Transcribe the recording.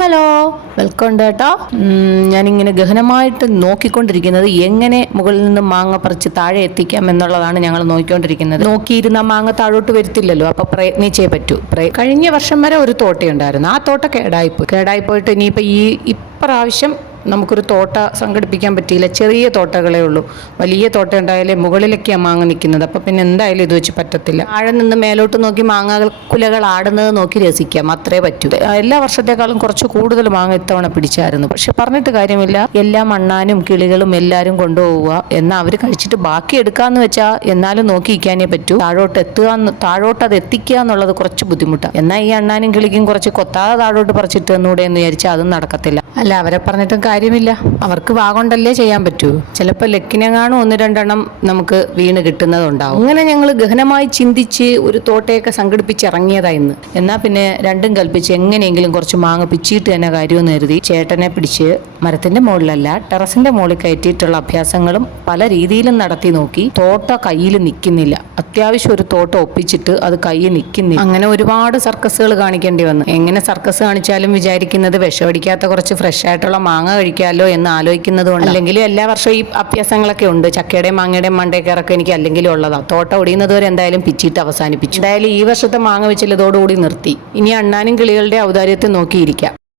Hello, welcome കേട്ടോ. ഞാനിങ്ങനെ ഗഹനമായിട്ട് നോക്കിക്കൊണ്ടിരിക്കുന്നത് എങ്ങനെ മുകളിൽ നിന്ന് മാങ്ങ പറിച്ച് താഴെ എത്തിക്കാം എന്നുള്ളതാണ് ഞങ്ങൾ നോക്കിക്കൊണ്ടിരിക്കുന്നത്. നോക്കിയിരുന്ന മാങ്ങ താഴോട്ട് വരുത്തില്ലല്ലോ, അപ്പൊ പ്രയത്നിച്ചേ പറ്റൂ. കഴിഞ്ഞ വർഷം വരെ ഒരു തോട്ടയുണ്ടായിരുന്നു. ആ തോട്ട കേടായിപ്പോയിട്ട് ഇനിയിപ്പോൾ ഇപ്രാവശ്യം നമുക്കൊരു തോട്ട സംഘടിപ്പിക്കാൻ പറ്റിയില്ല. ചെറിയ തോട്ടകളേ ഉള്ളൂ. വലിയ തോട്ട ഉണ്ടായാലേ മുകളിലേക്കാണ് മാങ്ങ നിൽക്കുന്നത്. അപ്പം പിന്നെ എന്തായാലും ഇത് വെച്ച് പറ്റത്തില്ല. താഴെ നിന്ന് മേലോട്ട് നോക്കി കുലകൾ ആടുന്നത് നോക്കി രസിക്കാം, അത്രേ പറ്റൂ. എല്ലാ വർഷത്തെക്കാളും കുറച്ച് കൂടുതൽ മാങ്ങ ഇത്തവണ പിടിച്ചായിരുന്നു. പക്ഷെ പറഞ്ഞിട്ട് കാര്യമില്ല, എല്ലാ മണ്ണാനും കിളികളും എല്ലാവരും കൊണ്ടുപോവുക. എന്നാൽ അവർ കഴിച്ചിട്ട് ബാക്കി എടുക്കാന്ന് വെച്ചാൽ എന്നാലും നോക്കിയിരിക്കാനേ പറ്റൂ. താഴോട്ട് അത് എത്തിക്കുക എന്നുള്ളത് കുറച്ച് ബുദ്ധിമുട്ടാണ്. എന്നാൽ ഈ അണ്ണാനും കിളിക്കും കുറച്ച് കൊത്താതെ താഴോട്ട് പറിച്ചിട്ട് എന്നൂടെ എന്ന് വിചാരിച്ചാൽ അതും നടക്കത്തില്ല. അല്ല, അവരെ പറഞ്ഞിട്ടും കാര്യമില്ല. അവർക്ക് വാഗൊണ്ടല്ലേ ചെയ്യാൻ പറ്റൂ. ചിലപ്പോൾ ലക്കിനെങ്ങാനും 1-2 നമുക്ക് വീണ് കിട്ടുന്നതുണ്ടാവും. അങ്ങനെ ഞങ്ങൾ ഗഹനമായി ചിന്തിച്ച് ഒരു തോട്ടയൊക്കെ സംഘടിപ്പിച്ചിറങ്ങിയതായിരുന്നു. എന്നാൽ പിന്നെ രണ്ടും കൽപ്പിച്ച് എങ്ങനെയെങ്കിലും കുറച്ച് മാങ്ങ പിച്ചിട്ട് തന്നെ കാര്യമെന്ന് കരുതി ചേട്ടനെ പിടിച്ച് മരത്തിന്റെ മുകളിലല്ല, ടെറസിന്റെ മുകളിൽ കയറ്റിയിട്ടുള്ള അഭ്യാസങ്ങളും പല രീതിയിലും നടത്തി നോക്കി. തോട്ട കയ്യിൽ നിൽക്കുന്നില്ല. അത്യാവശ്യം ഒരു തോട്ട ഒപ്പിച്ചിട്ട് അത് കയ്യിൽ നിൽക്കുന്നില്ല. അങ്ങനെ ഒരുപാട് സർക്കസുകൾ കാണിക്കേണ്ടി വന്നു. എങ്ങനെ സർക്കസ് കാണിച്ചാലും വിചാരിക്കുന്നത് വിഷമടിക്കാത്ത കുറച്ച് ഫ്രഷ് ആയിട്ടുള്ള മാങ്ങ കഴിക്കാമല്ലോ എന്ന് ആലോചിക്കുന്നത് കൊണ്ട്. അല്ലെങ്കിലും എല്ലാ വർഷവും ഈ അഭ്യാസങ്ങളൊക്കെ ഉണ്ട്. ചക്കയുടെയും മാങ്ങയുടെയും മണ്ടേക്കറൊക്കെ എനിക്ക് അല്ലെങ്കിലും ഉള്ളതാണ്. തോട്ട ഒടിയുന്നത് വരെ എന്തായാലും പിച്ചിട്ട് അവസാനിപ്പിച്ചു. എന്തായാലും ഈ വർഷത്തെ മാങ്ങ വെച്ചിൽ ഇതോടുകൂടി നിർത്തി. ഇനി അണ്ണാനും കിളികളുടെ ഔദാര്യത്തെ നോക്കിയിരിക്കാം.